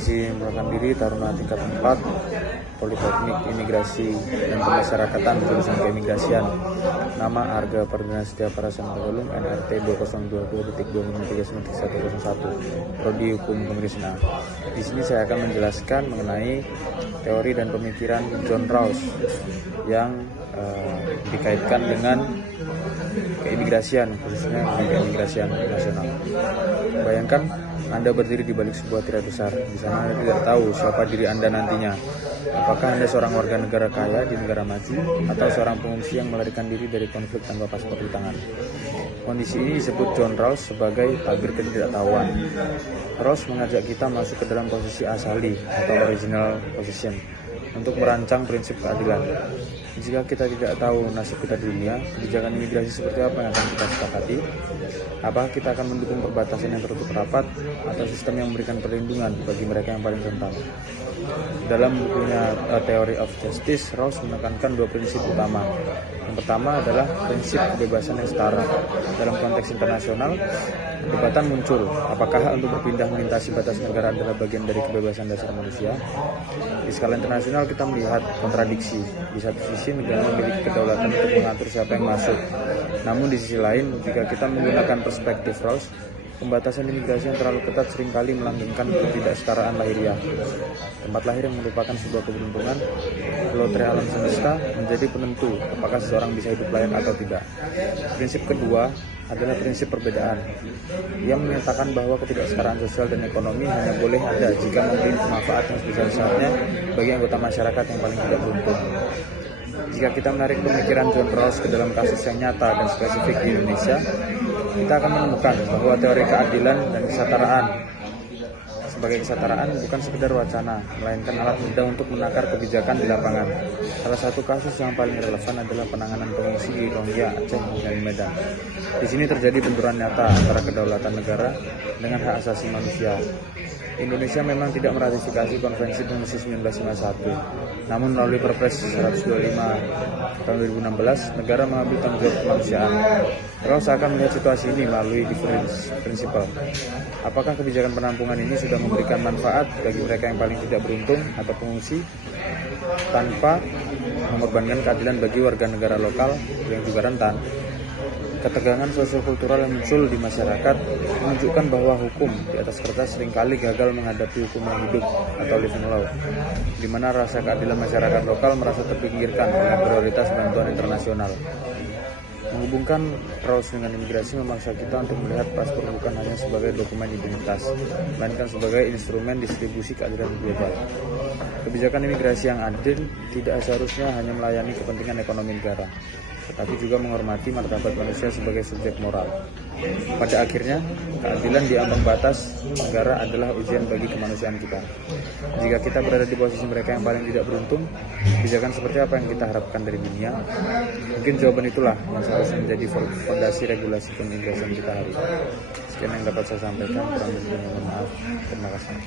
Izin melakukan diri Taruna tingkat 4 Politeknik Imigrasi dan Pemasyarakatan jurusan Keimigrasian. Nama Arga Pardana Setia Parasan Tagalung, NRT 2022.253101, Prodi Hukum Keimigrasian. Di sini saya akan menjelaskan mengenai teori dan pemikiran John Rawls yang dikaitkan dengan keimigrasian, khususnya keimigrasian nasional. Bayangkan Anda berdiri di balik sebuah tirai besar. Di sana Anda tidak tahu siapa diri Anda nantinya. Apakah Anda seorang warga negara kaya di negara maju atau seorang pengungsi yang melarikan diri dari konflik tanpa paspor di tangan. Kondisi ini disebut John Rawls sebagai tabir ketidaktahuan. Rawls mengajak kita masuk ke dalam posisi asali atau original position untuk merancang prinsip keadilan. Jika kita tidak tahu nasib kita di dunia, kebijakan imigrasi seperti apa yang akan kita sepakati? Apakah kita akan mendukung perbatasan yang tertutup rapat atau sistem yang memberikan perlindungan bagi mereka yang paling rentan? Dalam bukunya A Theory of Justice, Rawls menekankan dua prinsip utama. Yang pertama adalah prinsip kebebasan yang setara. Dalam konteks internasional, perdebatan muncul, apakah hak untuk berpindah melintasi batas negara adalah bagian dari kebebasan dasar manusia? Di skala internasional kita melihat kontradiksi. Di satu sisi negara memiliki kedaulatan untuk mengatur siapa yang masuk. Namun di sisi lain, jika kita menggunakan perspektif Rawls, pembatasan imigrasi yang terlalu ketat seringkali melanggengkan ketidaksetaraan lahiriah. Tempat lahir yang merupakan sebuah keberuntungan, lotre alam semesta, menjadi penentu apakah seseorang bisa hidup layak atau tidak. Prinsip kedua adalah prinsip perbedaan. Ia menyatakan bahwa ketidaksetaraan sosial dan ekonomi hanya boleh ada jika memberi manfaat yang sebesar-besarnya bagi anggota masyarakat yang paling tidak beruntung. Jika kita menarik pemikiran John Rawls ke dalam kasus yang nyata dan spesifik di Indonesia, kita akan menemukan bahwa teori keadilan dan kesetaraan sebagai kesetaraan bukan sekedar wacana, melainkan alat mudah untuk menakar kebijakan di lapangan. Salah satu kasus yang paling relevan adalah penanganan pengungsi di Rohingya, Aceh, dan Medan. Di sini terjadi benturan nyata antara kedaulatan negara dengan hak asasi manusia. Indonesia memang tidak meratifikasi Konvensi Pengungsi 1951, namun melalui Perpres 125 tahun 2016, negara mengambil tanggung jawab kemanusiaan. Rawls akan melihat situasi ini melalui difference principle. Apakah kebijakan penampungan ini sudah memberikan manfaat bagi mereka yang paling tidak beruntung atau pengungsi, tanpa mengorbankan keadilan bagi warga negara lokal yang juga rentan? Ketegangan sosial-kultural yang muncul di masyarakat menunjukkan bahwa hukum di atas kertas seringkali gagal menghadapi hukum yang hidup atau living law, di mana rasa keadilan masyarakat lokal merasa terpinggirkan oleh prioritas bantuan internasional. Menghubungkan Rawls dengan imigrasi memaksa kita untuk melihat paspor bukan hanya sebagai dokumen identitas, melainkan sebagai instrumen distribusi keadilan global. Kebijakan imigrasi yang adil tidak seharusnya hanya melayani kepentingan ekonomi negara, tetapi juga menghormati martabat manusia sebagai subjek moral. Pada akhirnya, keadilan di ambang batas negara adalah ujian bagi kemanusiaan kita. Jika kita berada di posisi mereka yang paling tidak beruntung, kebijakan seperti apa yang kita harapkan dari dunia? Mungkin jawaban itulah yang seharusnya menjadi fondasi regulasi keimigrasian kita hari ini. Sekian yang dapat saya sampaikan, kurang lebihnya mohon maaf. Terima kasih.